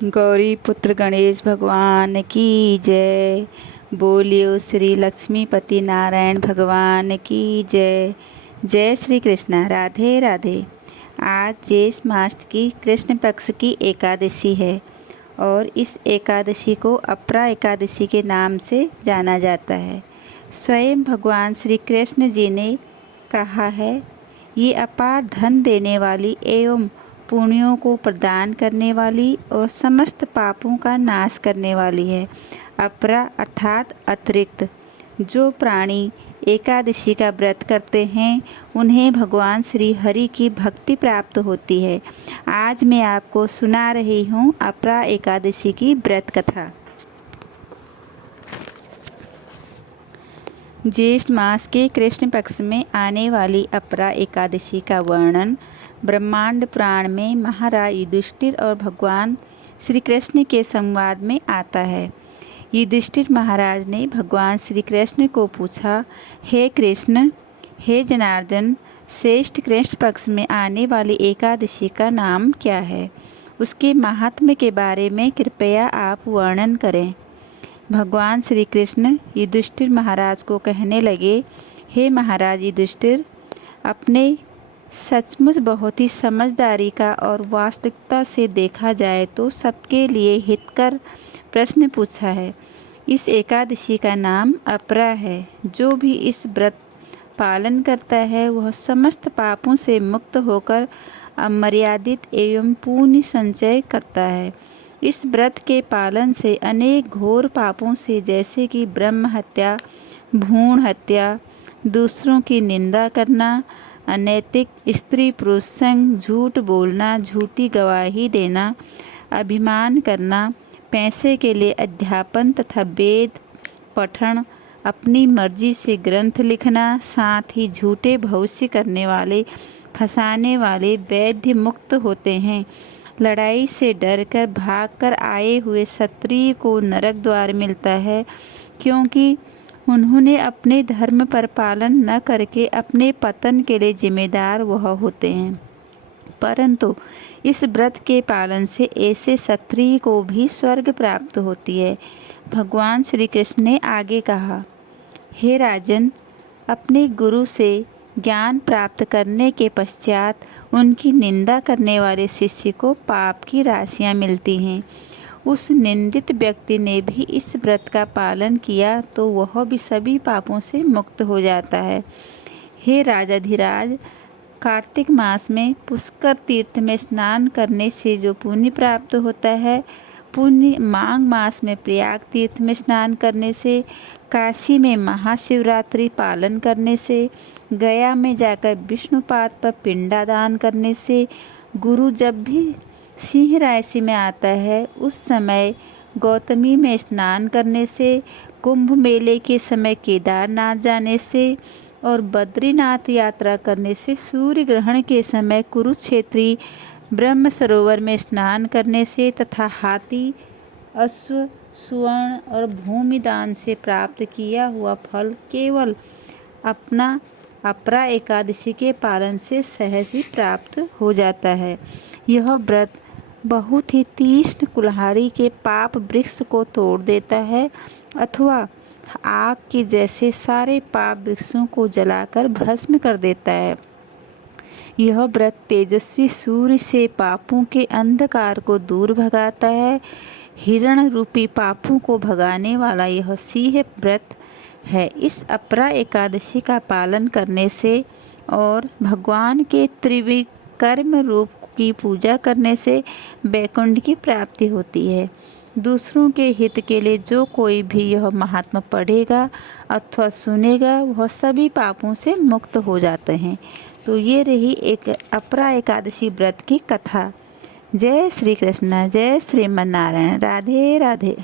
गौरी पुत्र गणेश भगवान की जय। बोलियो श्री लक्ष्मीपति नारायण भगवान की जय। जय श्री कृष्ण। राधे राधे। आज ज्येष्ठ मास की कृष्ण पक्ष की एकादशी है और इस एकादशी को अपरा एकादशी के नाम से जाना जाता है। स्वयं भगवान श्री कृष्ण जी ने कहा है, ये अपार धन देने वाली एवं पुण्यों को प्रदान करने वाली और समस्त पापों का नाश करने वाली है। अपरा अर्थात अतिरिक्त। जो प्राणी एकादशी का व्रत करते हैं उन्हें भगवान श्री हरि की भक्ति प्राप्त होती है। आज मैं आपको सुना रही हूँ अपरा एकादशी की व्रत कथा। ज्येष्ठ मास के कृष्ण पक्ष में आने वाली अपरा एकादशी का वर्णन ब्रह्मांड पुराण में महाराज युधिष्ठिर और भगवान श्री कृष्ण के संवाद में आता है। युधिष्ठिर महाराज ने भगवान श्री कृष्ण को पूछा, हे कृष्ण, हे जनार्दन, श्रेष्ठ कृष्ण पक्ष में आने वाली एकादशी का नाम क्या है? उसके महात्म्य के बारे में कृपया आप वर्णन करें। भगवान श्री कृष्ण युधिष्ठिर महाराज को कहने लगे, हे महाराज युधिष्ठिर, अपने सचमुच बहुत ही समझदारी का और वास्तविकता से देखा जाए तो सबके लिए हितकर प्रश्न पूछा है। इस एकादशी का नाम अपरा है। जो भी इस व्रत पालन करता है वह समस्त पापों से मुक्त होकर अमर्यादित एवं पुण्य संचय करता है। इस व्रत के पालन से अनेक घोर पापों से, जैसे कि ब्रह्म हत्या, भ्रूण हत्या, दूसरों की निंदा करना, अनैतिक स्त्री पुरुष संग, झूठ बोलना, झूठी गवाही देना, अभिमान करना, पैसे के लिए अध्यापन तथा वेद पठन, अपनी मर्जी से ग्रंथ लिखना, साथ ही झूठे भविष्य करने वाले, फंसाने वाले वैद्य मुक्त होते हैं। लड़ाई से डरकर भागकर आए हुए क्षत्रिय को नरक द्वार मिलता है, क्योंकि उन्होंने अपने धर्म पर पालन न करके अपने पतन के लिए जिम्मेदार वह होते हैं। परंतु इस व्रत के पालन से ऐसे क्षत्रिय को भी स्वर्ग प्राप्त होती है। भगवान श्री कृष्ण ने आगे कहा, हे राजन, अपने गुरु से ज्ञान प्राप्त करने के पश्चात उनकी निंदा करने वाले शिष्य को पाप की राशियाँ मिलती हैं। उस निंदित व्यक्ति ने भी इस व्रत का पालन किया तो वह भी सभी पापों से मुक्त हो जाता है। हे राजाधिराज, कार्तिक मास में पुष्कर तीर्थ में स्नान करने से जो पुण्य प्राप्त होता है, पुण्य माघ मास में प्रयाग तीर्थ में स्नान करने से, काशी में महाशिवरात्रि पालन करने से, गया में जाकर विष्णुपाद पर पिंडादान करने से, गुरु जब भी सिंह राशि में आता है उस समय गौतमी में स्नान करने से, कुंभ मेले के समय केदारनाथ जाने से और बद्रीनाथ यात्रा करने से, सूर्य ग्रहण के समय कुरुक्षेत्री ब्रह्म सरोवर में स्नान करने से तथा हाथी, अश्व, स्वर्ण और भूमि दान से प्राप्त किया हुआ फल केवल अपना अपरा एकादशी के पालन से सहज ही प्राप्त हो जाता है। यह व्रत बहुत ही तीक्ष्ण कुल्हाड़ी के पाप वृक्ष को तोड़ देता है अथवा आग के जैसे सारे पाप वृक्षों को जलाकर भस्म कर देता है। यह व्रत तेजस्वी सूर्य से पापों के अंधकार को दूर भगाता है। हिरण रूपी पापों को भगाने वाला यह सिंह व्रत है। इस अपरा एकादशी का पालन करने से और भगवान के त्रिविक्रम रूप की पूजा करने से वैकुंठ की प्राप्ति होती है। दूसरों के हित के लिए जो कोई भी यह महात्मा पढ़ेगा अथवा सुनेगा वह सभी पापों से मुक्त हो जाते हैं। तो ये रही एक अपरा एकादशी व्रत की कथा। जय श्री कृष्ण, जय श्रीमन नारायण। राधे राधे।